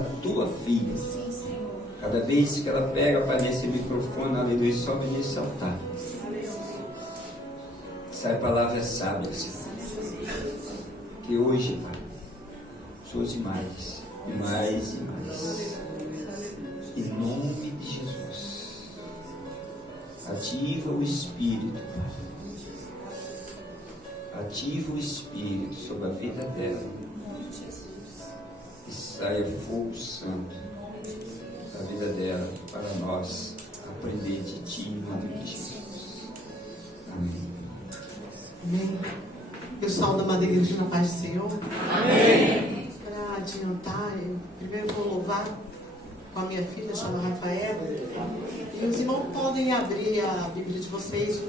a tua filha. Cada vez que ela pega para nesse microfone, aleluia, sobe nesse altar. Sai palavras sábias, que hoje, Pai, somos mais e mais e mais. Em nome de Jesus. Ativa o Espírito, Pai. Ativa o Espírito sobre a vida dela. E saia fogo santo da vida dela para nós aprender de Ti em nome de Jesus. Amém. Amém. Pessoal da Madeira Igreja na Paz do Senhor. Amém. Para adiantar, eu primeiro vou louvar com a minha filha, chama Rafaela. E os irmãos podem abrir a Bíblia de vocês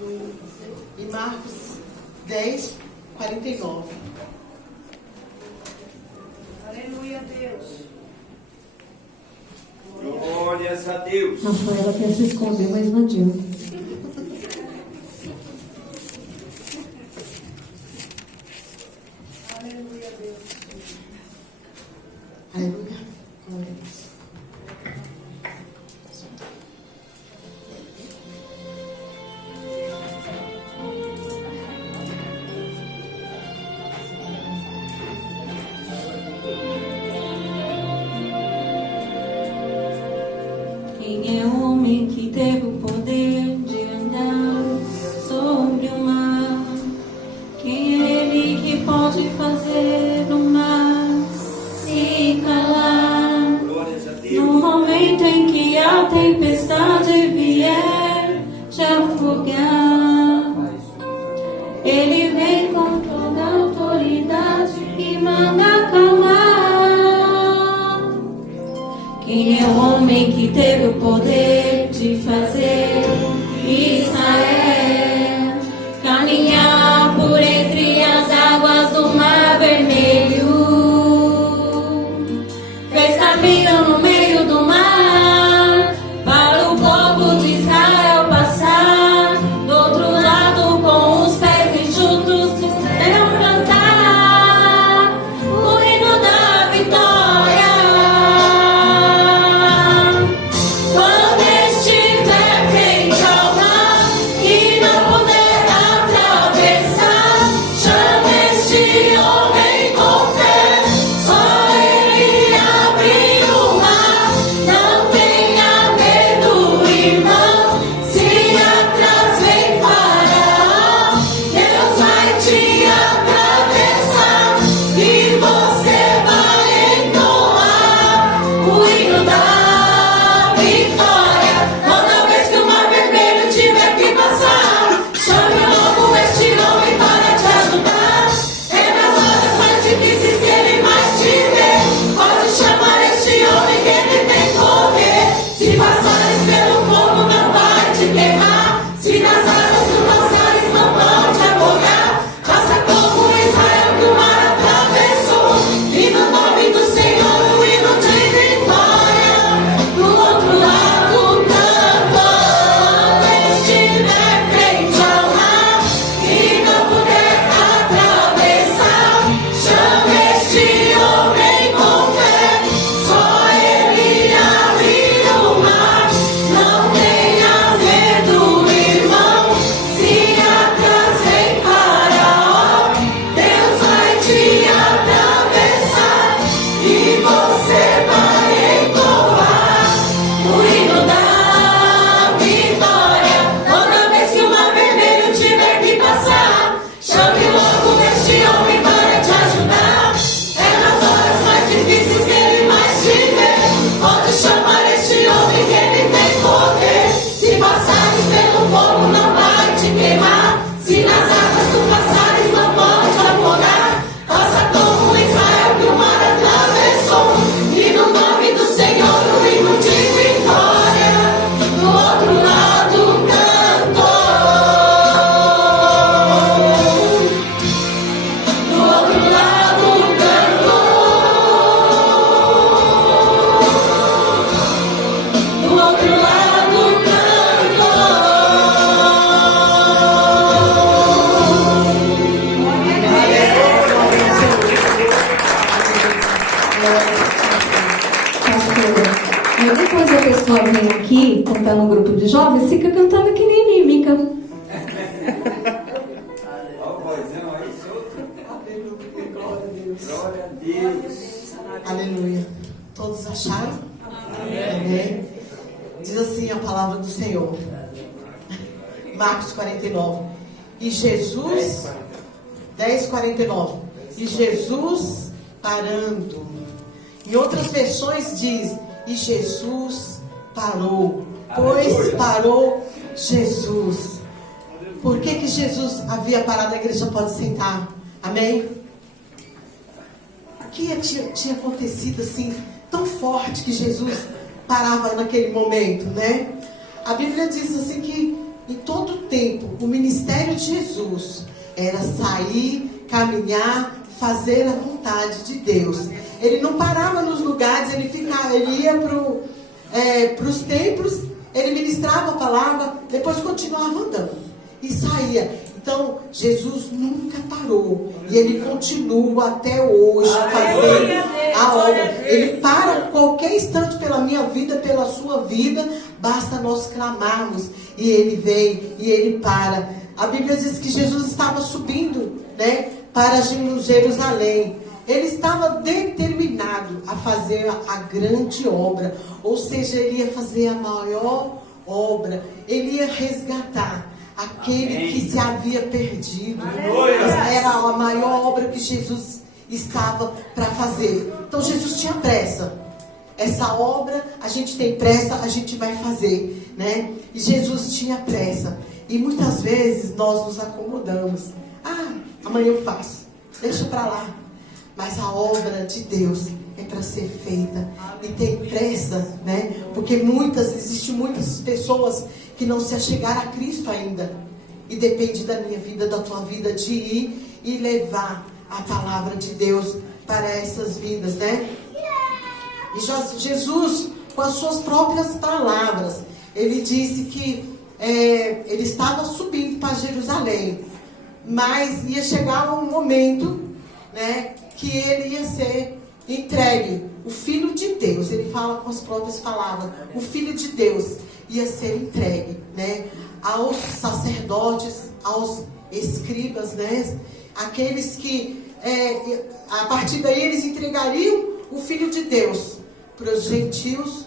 em Marcos 10, 49. Aleluia a Deus. Glórias a Deus. Rafaela quer se esconder, mas não adianta. Aleluia a Deus. Aleluia. Glória a Deus. Quem é o homem que teve o poder de andar sobre o mar? Quem é ele que pode fazer o mar se calar? Glórias a No Deus. momento em que a tempestade vier te afogar, ele vem com toda a autoridade e manda acalmar. Quem é o homem que teve o poder de fazer Israel caminhar por entre as águas do Mar Vermelho? Fez caminho no meio do mar para o povo de Israel passar. Do outro lado, com os pés enxutos, fizeram cantar o hino da vitória. Quando estiver frente ao mar e não puder atravessar, chame este homem com fé. Só ele abre o mar. Não tenha medo, irmão. Se atrás vem Faraó, Deus vai te atravessar e você vai entoar o hino da vitória. Toda vez que o Mar Vermelho tiver que passar, chame logo este homem para te ajudar. É nas horas mais difíceis que ele mais te vê. Pode chamar este homem que ele tem poder. Se passares pelo fogo não vai te queimar. Se nas águas tu passares não pode afogar. Faça como Israel que o mar atravessou. E no nome do Senhor o hino de vitória. Aí depois a pessoa vem aqui, quando está num grupo de jovens, fica cantando que nem mímica. Olha o vozão aí, solto. Aleluia, glória a Deus. Glória a Deus. Aleluia. Todos acharam? Amém. Diz assim a palavra do Senhor. Marcos 49. E Jesus, 10:49. E Jesus parando. Em outras versões diz, e Jesus parou. Pois parou Jesus. Por que Jesus havia parado? A igreja pode sentar. Amém? O que tinha acontecido assim, tão forte que Jesus parava naquele momento, né? A Bíblia diz assim que em todo tempo o ministério de Jesus era sair, caminhar, fazer a vontade de Deus. Ele não parava nos lugares, ele ia para os templos, ele ministrava a palavra, depois continuava andando e saía. Então, Jesus nunca parou. E Ele continua até hoje fazendo a obra. Ele para a qualquer instante pela minha vida, pela sua vida. Basta nós clamarmos. E Ele vem e Ele para. A Bíblia diz que Jesus estava subindo, né, para Jerusalém. Ele estava determinado a fazer a grande obra. Ou seja, Ele ia fazer a maior obra. Ele ia resgatar aquele que se havia perdido. Era a maior obra que Jesus estava para fazer. Então Jesus tinha pressa. Essa obra, a gente tem pressa, a gente vai fazer, né? E Jesus tinha pressa. E muitas vezes nós nos acomodamos. Ah, amanhã eu faço. Deixa para lá. Mas a obra de Deus é para ser feita. E tem pressa, né? Porque existem muitas pessoas que não se achegaram a Cristo ainda. E depende da minha vida, da tua vida, de ir e levar a palavra de Deus para essas vidas, né? E Jesus, com as suas próprias palavras, ele disse que ele estava subindo para Jerusalém. Mas ia chegar um momento, né, que ele ia ser entregue. O Filho de Deus, ele fala com as próprias palavras, o Filho de Deus ia ser entregue, né, aos sacerdotes, aos escribas, né, aqueles que a partir daí eles entregariam o Filho de Deus para os gentios.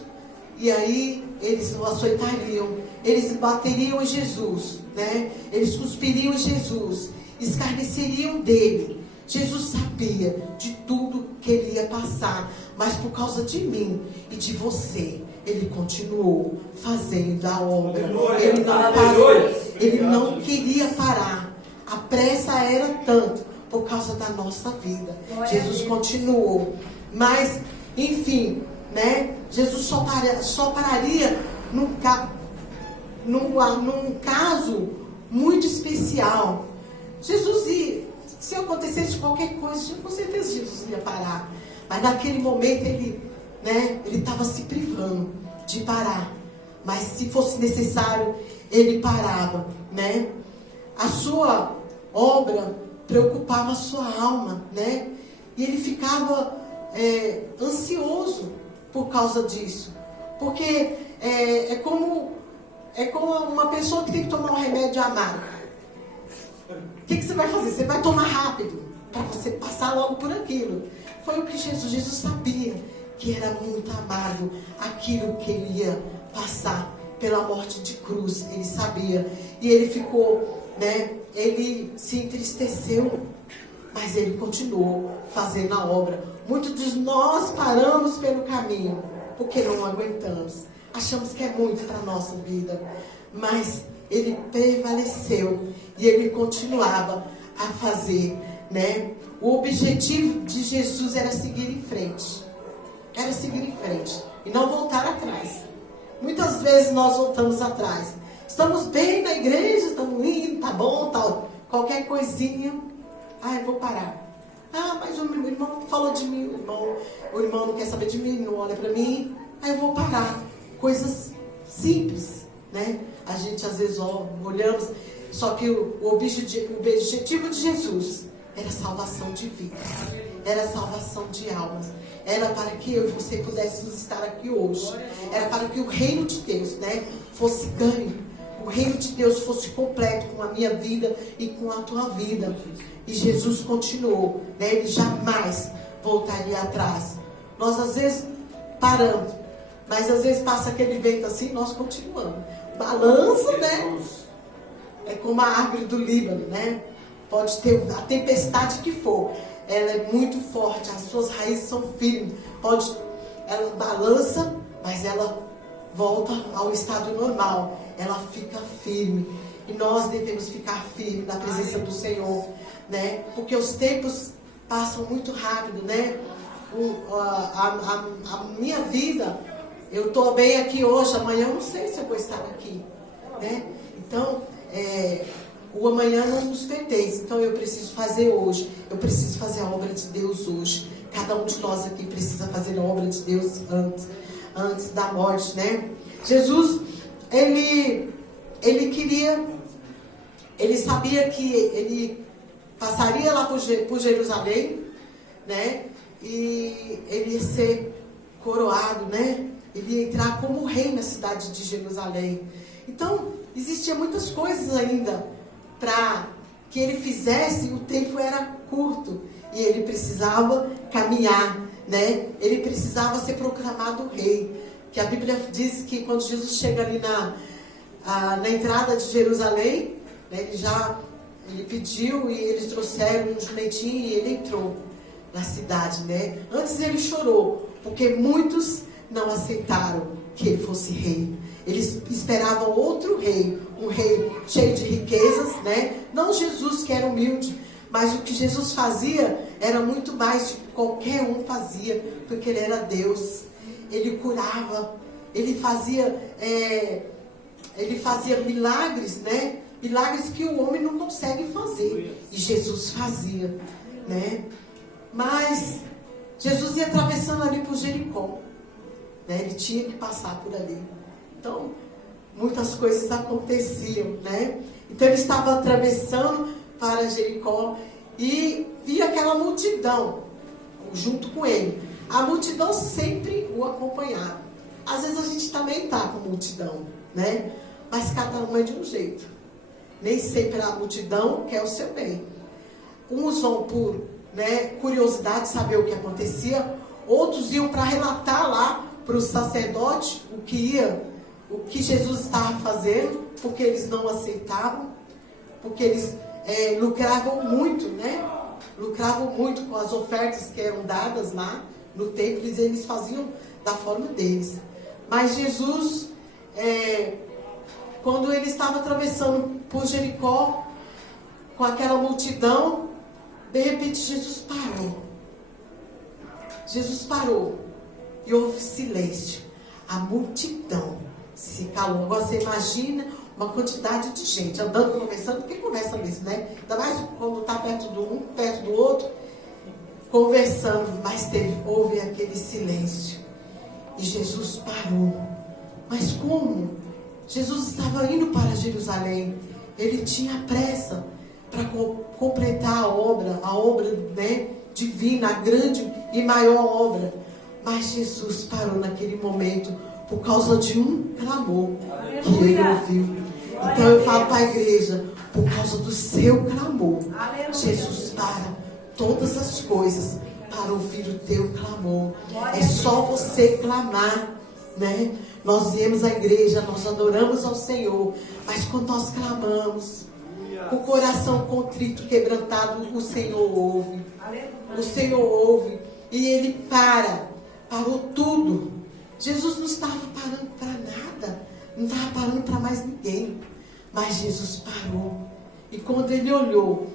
E aí eles o açoitariam, eles bateriam em Jesus, né, eles cuspiriam em Jesus, escarneceriam dele. Jesus sabia de tudo que ele ia passar, mas por causa de mim e de você, ele continuou fazendo a obra. Ele não parou, ele não queria parar. A pressa era tanto por causa da nossa vida. Jesus continuou. Mas, enfim, né? Jesus só pararia num caso muito especial. Jesus ia. Se acontecesse qualquer coisa, com certeza Jesus ia parar. Mas naquele momento ele estava se privando de parar. Mas se fosse necessário, ele parava, né? A sua obra preocupava a sua alma, né? E ele ficava ansioso por causa disso. Porque é como uma pessoa que tem que tomar um remédio amargo. O que você vai fazer? Você vai tomar rápido, para você passar logo por aquilo. Foi o que Jesus sabia, que era muito amargo aquilo que ele ia passar pela morte de cruz. Ele sabia. E ele ficou, né? Ele se entristeceu, mas ele continuou fazendo a obra. Muitos de nós paramos pelo caminho, porque não aguentamos. Achamos que é muito para a nossa vida. Mas ele prevaleceu e ele continuava a fazer, né? O objetivo de Jesus era seguir em frente. Era seguir em frente e não voltar atrás. Muitas vezes nós voltamos atrás. Estamos bem na igreja, estamos indo, tá bom, tal. Qualquer coisinha, eu vou parar. Mas o meu irmão falou de mim, o irmão não quer saber de mim, não olha para mim. Eu vou parar. Coisas simples, né? A gente às vezes olhamos, só que o objetivo de Jesus era salvação de vidas, era salvação de almas. era para que eu e você pudéssemos estar aqui hoje. Era para que o reino de Deus, né, fosse ganho. O reino de Deus fosse completo com a minha vida e com a tua vida. E Jesus continuou, né? Ele jamais voltaria atrás. Nós às vezes paramos, mas às vezes passa aquele vento assim, nós continuamos. Balança, né? É como a árvore do Líbano, né? Pode ter a tempestade que for, ela é muito forte, as suas raízes são firmes. Ela balança, mas ela volta ao estado normal. Ela fica firme. E nós devemos ficar firmes na presença do Senhor, né? Porque os tempos passam muito rápido, né? A minha vida, eu estou bem aqui hoje, amanhã eu não sei se eu vou estar aqui, né? Então, o amanhã não nos pertence. Então eu preciso fazer hoje. Eu preciso fazer a obra de Deus hoje. Cada um de nós aqui precisa fazer a obra de Deus antes da morte, né? Jesus, ele sabia que ele passaria lá por Jerusalém, né? E ele ia ser coroado, né? Ele ia entrar como rei na cidade de Jerusalém. Então, existiam muitas coisas ainda para que ele fizesse. O tempo era curto e ele precisava caminhar, né? Ele precisava ser proclamado rei. Que a Bíblia diz que quando Jesus chega ali na entrada de Jerusalém, né, ele pediu e eles trouxeram um jumentinho e ele entrou na cidade, né? Antes ele chorou, porque muitos não aceitaram que ele fosse rei. Eles esperavam outro rei, um rei cheio de riquezas, né? Não Jesus, que era humilde, mas o que Jesus fazia era muito mais do que qualquer um fazia, porque ele era Deus. Ele curava, ele fazia milagres, né? Milagres que o homem não consegue fazer. E Jesus fazia, né? Mas Jesus ia atravessando ali por Jericó, né? Ele tinha que passar por ali. Então, muitas coisas aconteciam, né? Então, ele estava atravessando para Jericó e via aquela multidão junto com ele. A multidão sempre o acompanhava. Às vezes a gente também está com multidão, né? Mas cada um é de um jeito. Nem sempre a multidão quer o seu bem. Uns vão por, né, curiosidade, saber o que acontecia. Outros iam para relatar lá para o sacerdote o que Jesus estava fazendo, porque eles não aceitavam, porque eles lucravam muito, né? Lucravam muito com as ofertas que eram dadas lá no templo. Eles faziam da forma deles. Mas Jesus, quando ele estava atravessando por Jericó, com aquela multidão, de repente Jesus parou. Jesus parou e houve silêncio. A multidão se calou. Agora você imagina uma quantidade de gente andando, conversando, porque conversa mesmo, né? Ainda mais quando está perto do um, perto do outro, conversando. Mas houve aquele silêncio. E Jesus parou. Mas como? Jesus estava indo para Jerusalém. Ele tinha pressa para completar a obra, né, divina, a grande e maior obra. Mas Jesus parou naquele momento por causa de um clamor que ele ouviu. Então eu falo para a igreja, por causa do seu clamor, Jesus para todas as coisas para ouvir o teu clamor. É só você clamar, né? Nós viemos à igreja, nós adoramos ao Senhor, mas quando nós clamamos, com o coração contrito, quebrantado, o Senhor ouve. O Senhor ouve e Ele parou tudo. Jesus não estava parando para nada, não estava parando para mais ninguém, mas Jesus parou. E quando Ele olhou,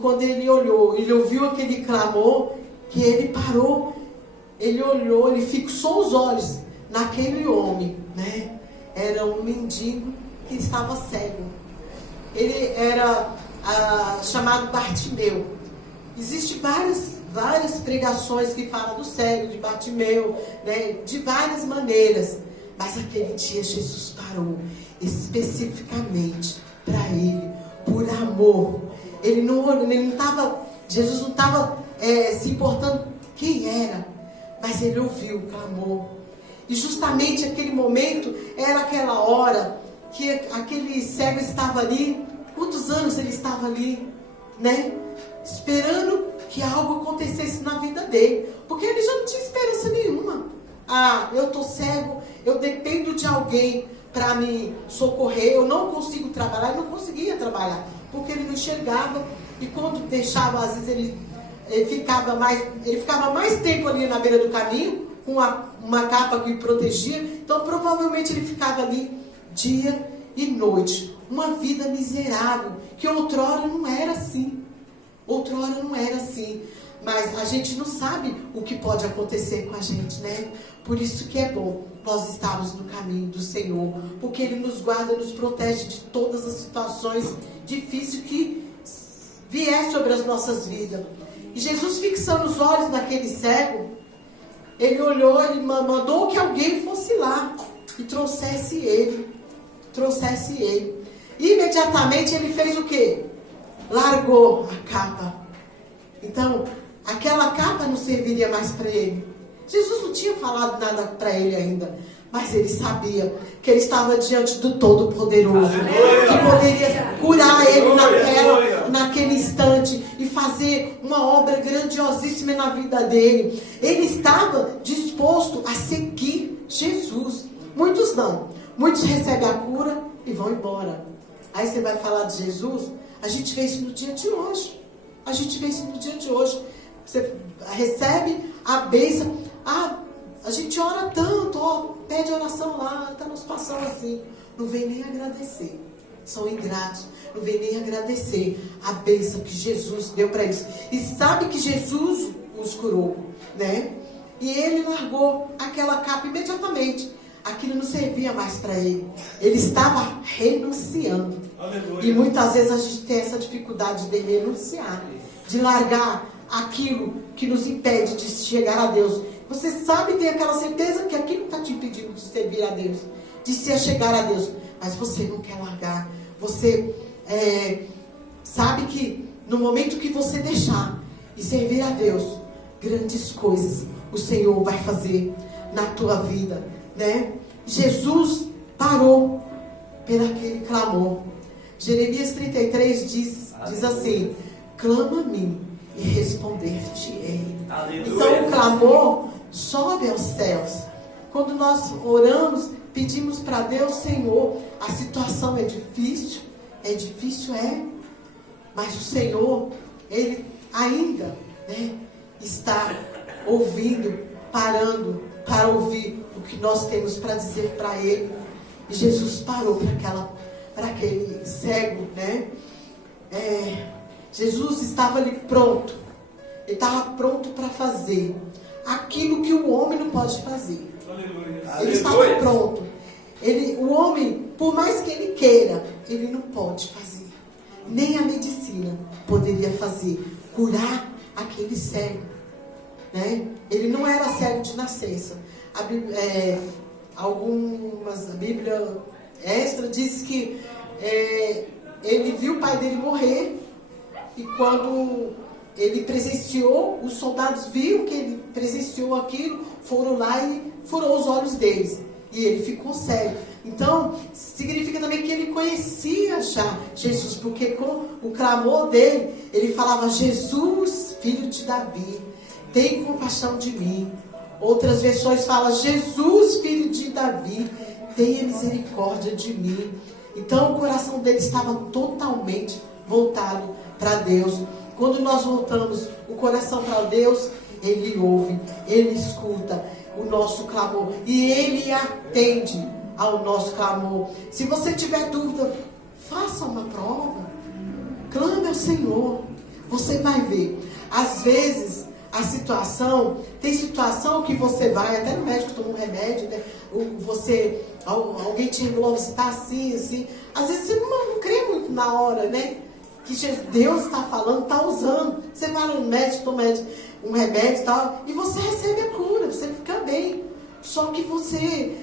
quando ele olhou, ele ouviu aquele clamor, que ele parou, ele olhou, ele fixou os olhos naquele homem, né? Era um mendigo que estava cego. Ele era chamado Bartimeu. Existem várias pregações que falam do cego, de Bartimeu, né? De várias maneiras. Mas aquele dia Jesus parou especificamente para ele, por amor. Jesus não estava se importando quem era, mas ele ouviu o clamor. E justamente aquele momento era aquela hora que aquele cego estava ali. Quantos anos ele estava ali, né? Esperando que algo acontecesse na vida dele. Porque ele já não tinha esperança nenhuma. Ah, eu estou cego, eu dependo de alguém para me socorrer. Eu não consigo trabalhar, ele não conseguia trabalhar. Porque ele não enxergava. E quando deixava, às vezes ele ficava mais tempo ali na beira do caminho, com uma capa que o protegia. Então provavelmente ele ficava ali dia e noite. Uma vida miserável, que outrora não era assim. Outrora não era assim. Mas a gente não sabe o que pode acontecer com a gente, né? Por isso que é bom nós estarmos no caminho do Senhor. Porque Ele nos guarda, nos protege de todas as situações difíceis que vier sobre as nossas vidas. E Jesus, fixando os olhos naquele cego, Ele olhou, Ele mandou que alguém fosse lá e trouxesse ele. E imediatamente ele fez o quê? Largou a capa. Então, aquela capa não serviria mais para ele. Jesus não tinha falado nada para ele ainda, mas ele sabia que ele estava diante do Todo-Poderoso, que poderia curar ele naquele instante e fazer uma obra grandiosíssima na vida dele. Ele estava disposto a seguir Jesus. Muitos não. Muitos recebem a cura e vão embora. Aí você vai falar de Jesus. A gente vê isso no dia de hoje. Você recebe a bênção. A gente ora tanto, pede oração lá, está numa situação assim. Não vem nem agradecer. São ingratos. Não vem nem agradecer a bênção que Jesus deu para eles. E sabe que Jesus os curou, né? E ele largou aquela capa imediatamente. Aquilo não servia mais para ele. Ele estava renunciando. Aleluia. E muitas vezes a gente tem essa dificuldade de renunciar, de largar aquilo que nos impede de chegar a Deus. Você sabe, tem aquela certeza que aquilo está te impedindo de servir a Deus, de se achegar a Deus, mas você não quer largar. Você sabe que no momento que você deixar e servir a Deus, grandes coisas o Senhor vai fazer na tua vida, né? Jesus parou por aquele clamor. Jeremias 33 diz assim: clama a mim e responder-te-ei. Então o clamor sobe aos céus. Quando nós oramos, pedimos para Deus: Senhor, a situação é difícil, mas o Senhor, Ele ainda, né, está ouvindo, parando para ouvir o que nós temos para dizer para Ele. E Jesus parou para aquele cego, né? Jesus estava ali pronto. Ele estava pronto para fazer aquilo que o homem não pode fazer. Ele estava pronto. O homem, por mais que ele queira, ele não pode fazer. Nem a medicina poderia fazer, curar aquele cego, né? Ele não era cego de nascença. A Bíblia extra diz que ele viu o pai dele morrer, e quando ele presenciou, os soldados viram que ele presenciou aquilo, foram lá e furou os olhos deles, e ele ficou cego. Então, significa também que ele conhecia já Jesus, porque com o clamor dele, ele falava: Jesus, filho de Davi, tem compaixão de mim. Outras versões falam: Jesus, filho de Davi, tenha misericórdia de mim. Então o coração dele estava totalmente voltado para Deus. Quando nós voltamos o coração para Deus, Ele ouve, Ele escuta o nosso clamor e Ele atende ao nosso clamor. Se você tiver dúvida, faça uma prova, clame ao Senhor, você vai ver. Às vezes tem situação que você vai até no médico tomar um remédio, né? Alguém te falou, você está assim. Às vezes você não crê muito na hora, né? Que Deus está falando, está usando. Você vai no médico, toma um remédio e tal, e você recebe a cura, você fica bem. Só que você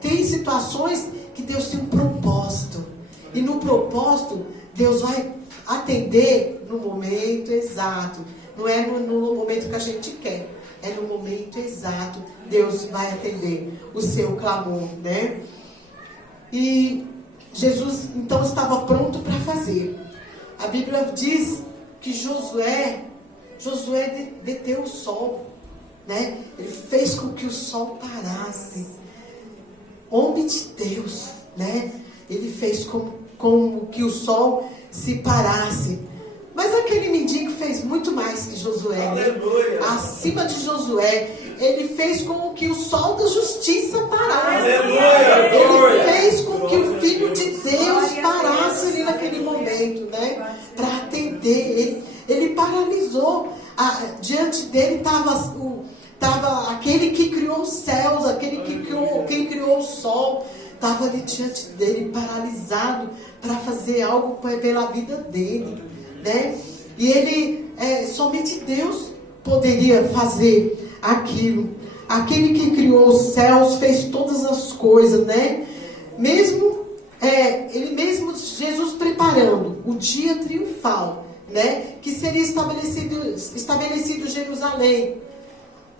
tem situações que Deus tem um propósito. E no propósito, Deus vai atender no momento exato. Não é no momento que a gente quer. é no momento exato, Deus vai atender o seu clamor, né? E Jesus, então, estava pronto para fazer. A Bíblia diz que Josué deteu o sol, né? Ele fez com que o sol parasse. Homem de Deus, né? Ele fez com que o sol se parasse. Mas aquele mendigo fez muito mais que Josué, né? Acima de Josué, ele fez com que o sol da justiça parasse. Ele fez com que o Filho de Deus parasse ali naquele momento, né? Para atender. Ele paralisou. Diante dele estava aquele que criou os céus, aquele que criou o sol. Estava ali diante dele, paralisado, para fazer algo pela vida dele, né? E ele, somente Deus poderia fazer aquilo. Aquele que criou os céus fez todas as coisas, né? Ele mesmo, Jesus, preparando o dia triunfal, né? Que seria estabelecido em Jerusalém,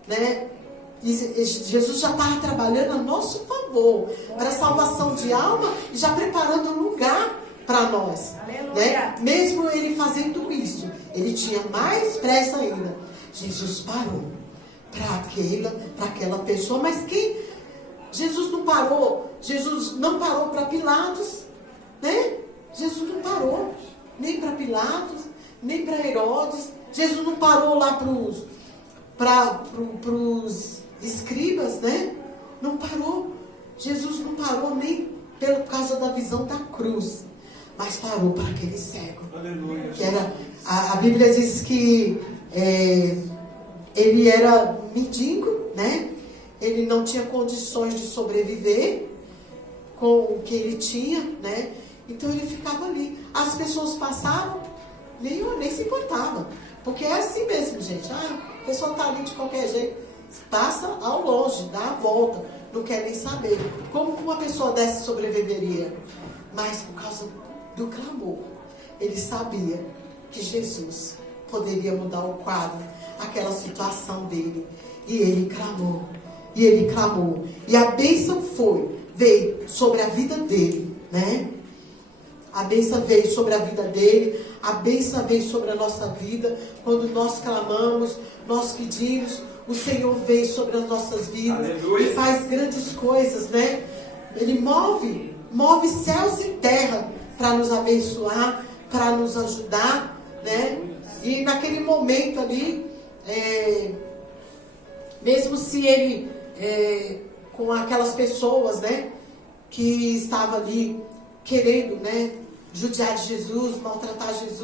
né? E Jesus já estava trabalhando a nosso favor, para a salvação de alma, e já preparando um lugar para nós, né? Mesmo ele fazendo isso, ele tinha mais pressa ainda. Jesus parou para aquela pessoa, mas Jesus não parou para Pilatos, né? Jesus não parou nem para Pilatos, nem para Herodes. Jesus não parou lá para os escribas, né? Não parou. Jesus não parou nem por causa da visão da cruz, mas parou para aquele cego. Aleluia. Que era, a Bíblia diz que ele era mendigo, né? Ele não tinha condições de sobreviver com o que ele tinha, né? Então ele ficava ali. As pessoas passavam, nem se importava. Porque é assim mesmo, gente. A pessoa está ali de qualquer jeito. Passa ao longe, dá a volta. Não quer nem saber. Como uma pessoa dessa sobreviveria? Mas por causa do clamor, ele sabia que Jesus poderia mudar o quadro, aquela situação dele. E ele clamou. E a bênção veio sobre a vida dele, né? A bênção veio sobre a vida dele. A bênção veio sobre a nossa vida. Quando nós clamamos, nós pedimos, o Senhor veio sobre as nossas vidas. Aleluia. E faz grandes coisas, né? Ele move céus e terra para nos abençoar, para nos ajudar, né? E naquele momento ali, mesmo se ele, com aquelas pessoas, né, que estavam ali querendo, né, judiar de Jesus, maltratar Jesus,